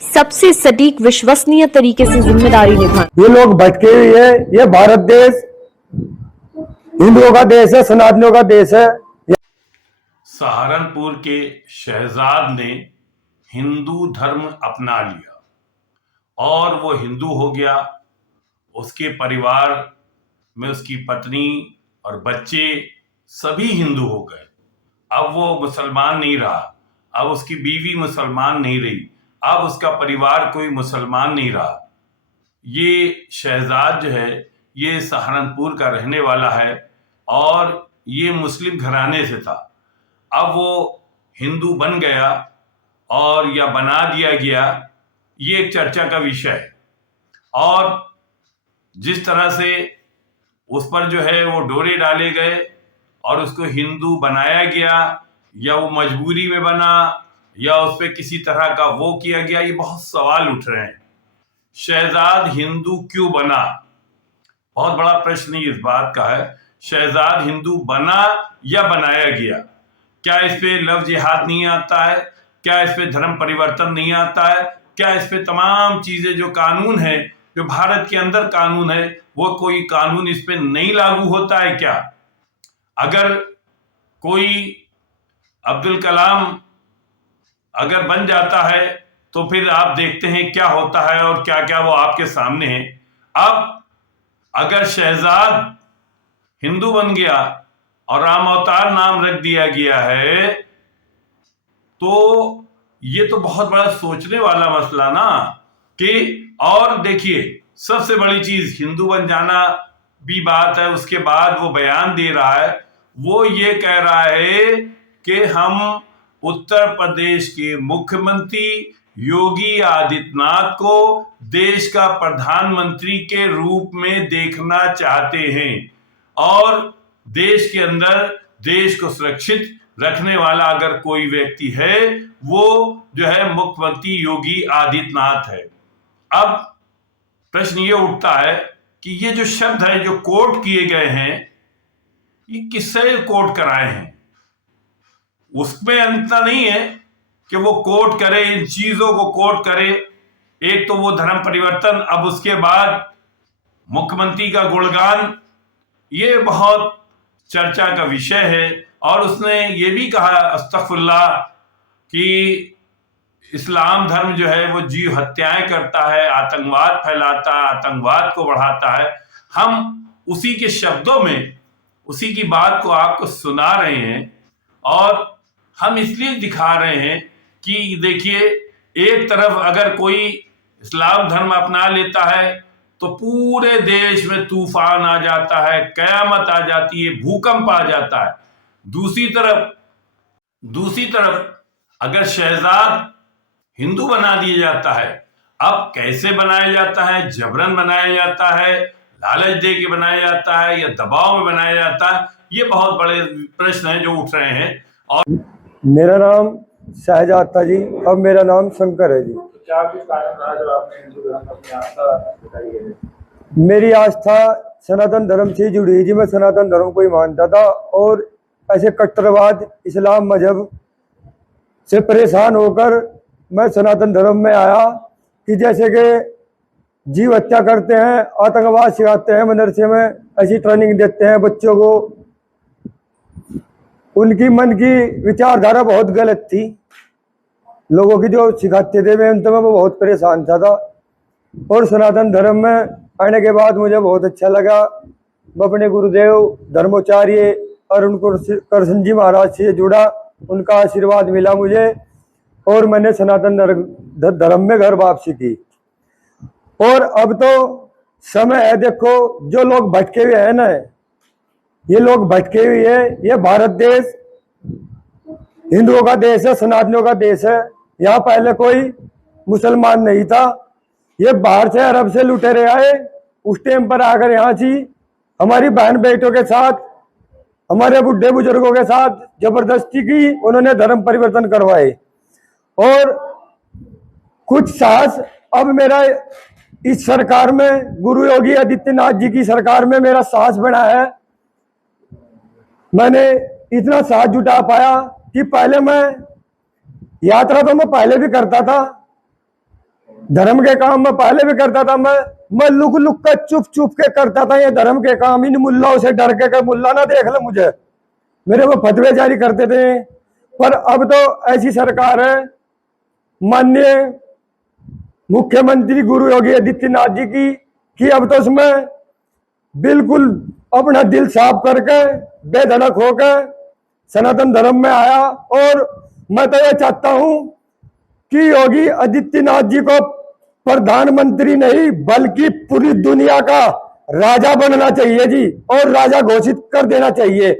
सबसे सटीक विश्वसनीय तरीके से जिम्मेदारी निभाएं। ये लोग भटके हुए हैं। ये भारत देश हिंदुओं का देश है, सनातनियों का देश है। सहारनपुर के शहजाद ने हिंदू धर्म अपना लिया और वो हिंदू हो गया। उसके परिवार में उसकी पत्नी और बच्चे सभी हिंदू हो गए। अब वो मुसलमान नहीं रहा, अब उसकी बीवी मुसलमान नहीं रही, अब उसका परिवार कोई मुसलमान नहीं रहा। ये शहजाद जो है ये सहारनपुर का रहने वाला है और ये मुस्लिम घराने से था। अब वो हिंदू बन गया और या बना दिया गया, ये एक चर्चा का विषय है। और जिस तरह से उस पर जो है वो डोरे डाले गए और उसको हिंदू बनाया गया, या वो मजबूरी में बना, या उस पर किसी तरह का वो किया गया, ये बहुत सवाल उठ रहे हैं। शहजाद हिंदू क्यों बना? बहुत बड़ा प्रश्न इस बात का है। शहजाद हिंदू बना या बनाया गया? क्या इस पे लव जिहाद नहीं आता है? क्या इस पे धर्म परिवर्तन नहीं आता है? क्या इस पे तमाम चीजें जो कानून है, जो भारत के अंदर कानून है, वो कोई कानून इस पे नहीं लागू होता है क्या? अगर कोई अब्दुल कलाम अगर बन जाता है तो फिर आप देखते हैं क्या होता है और क्या क्या वो आपके सामने है। अब अगर शहजाद हिंदू बन गया और राम अवतार नाम रख दिया गया है, तो ये तो बहुत बड़ा सोचने वाला मसला ना कि। और देखिए, सबसे बड़ी चीज हिंदू बन जाना भी बात है, उसके बाद वो बयान दे रहा है, वो ये कह रहा है कि हम उत्तर प्रदेश के मुख्यमंत्री योगी आदित्यनाथ को देश का प्रधानमंत्री के रूप में देखना चाहते हैं और देश के अंदर देश को सुरक्षित रखने वाला अगर कोई व्यक्ति है, वो जो है मुख्यमंत्री योगी आदित्यनाथ है। अब प्रश्न ये उठता है कि ये जो शब्द है जो कोट किए गए हैं, ये किससे कोट कराए हैं? उसमें अंत नहीं है कि वो कोट करे, इन चीजों को कोट करे। एक तो वो धर्म परिवर्तन, अब उसके बाद मुख्यमंत्री का गुणगान, ये बहुत चर्चा का विषय है। और उसने ये भी कहा अस्तगफुरुल्लाह कि इस्लाम धर्म जो है वो जीव हत्याएं करता है, आतंकवाद फैलाता है, आतंकवाद को बढ़ाता है। हम उसी के शब्दों में उसी की बात को आपको सुना रहे हैं और हम इसलिए दिखा रहे हैं कि देखिए, एक तरफ अगर कोई इस्लाम धर्म अपना लेता है तो पूरे देश में तूफान आ जाता है, कयामत आ जाती है, भूकंप आ जाता है। दूसरी तरफ अगर शहजाद हिंदू बना दिया जाता है, अब कैसे बनाया जाता है? जबरन बनाया जाता है, लालच दे के बनाया जाता है, या दबाव में बनाया जाता है? ये बहुत बड़े प्रश्न हैं जो उठ रहे हैं। और मेरा नाम शहजाद था जी, अब मेरा नाम शंकर है जी। क्या कुछ कारण रहा जो आपने हिंदू धर्म अपनी आस्था बताई है? मेरी आस्था सनातन धर्म से जुड़ी है जी। मैं सनातन धर्म को ही मानता था और ऐसे कट्टरवाद इस्लाम मजहब से परेशान होकर मैं सनातन धर्म में आया कि जैसे कि जीव हत्या करते हैं, आतंकवाद सिखाते हैं, मदरसे में ऐसी ट्रेनिंग देते हैं बच्चों को। उनकी मन की विचारधारा बहुत गलत थी, लोगों की जो सिखाते थे, मैं उन तक वो बहुत परेशान था। और सनातन धर्म में आने के बाद मुझे बहुत अच्छा लगा। मैं अपने गुरुदेव धर्माचार्य और उनको कृष्ण जी महाराज से जुड़ा, उनका आशीर्वाद मिला मुझे और मैंने सनातन धर्म में घर वापसी की। और अब तो समय है, देखो जो लोग भटके हुए हैं ना, ये लोग भटके हुए हैं। ये भारत देश हिंदुओं का देश है, सनातनियों का देश है। यहाँ पहले कोई मुसलमान नहीं था। ये बाहर से अरब से लुटेरे आए, उस टाइम पर आकर यहाँ से हमारी बहन बेटों के साथ, हमारे बुढ़े बुजुर्गों के साथ जबरदस्ती की, उन्होंने धर्म परिवर्तन करवाए। और कुछ साहस अब मेरा इस सरकार में, गुरु योगी आदित्यनाथ जी की सरकार में मेरा साहस बढ़ा है। मैंने इतना साहस जुटा पाया कि पहले मैं यात्रा तो मैं पहले भी करता था, धर्म के काम मैं पहले भी करता था। मैं लुक लुक कर चुप चुप के करता था ये धर्म के काम। इन मुल्लाओं से डर के मुल्ला ना देख ले मुझे, मेरे वो फतवे जारी करते थे। पर अब तो ऐसी सरकार है माननीय मुख्यमंत्री गुरु योगी आदित्यनाथ जी की कि अब तो उसमें बिल्कुल अपना दिल साफ करके बेधड़क होकर सनातन धर्म में आया। और मैं तो ये चाहता हूं कि योगी आदित्यनाथ जी को प्रधानमंत्री नहीं बल्कि पूरी दुनिया का राजा बनना चाहिए जी, और राजा घोषित कर देना चाहिए।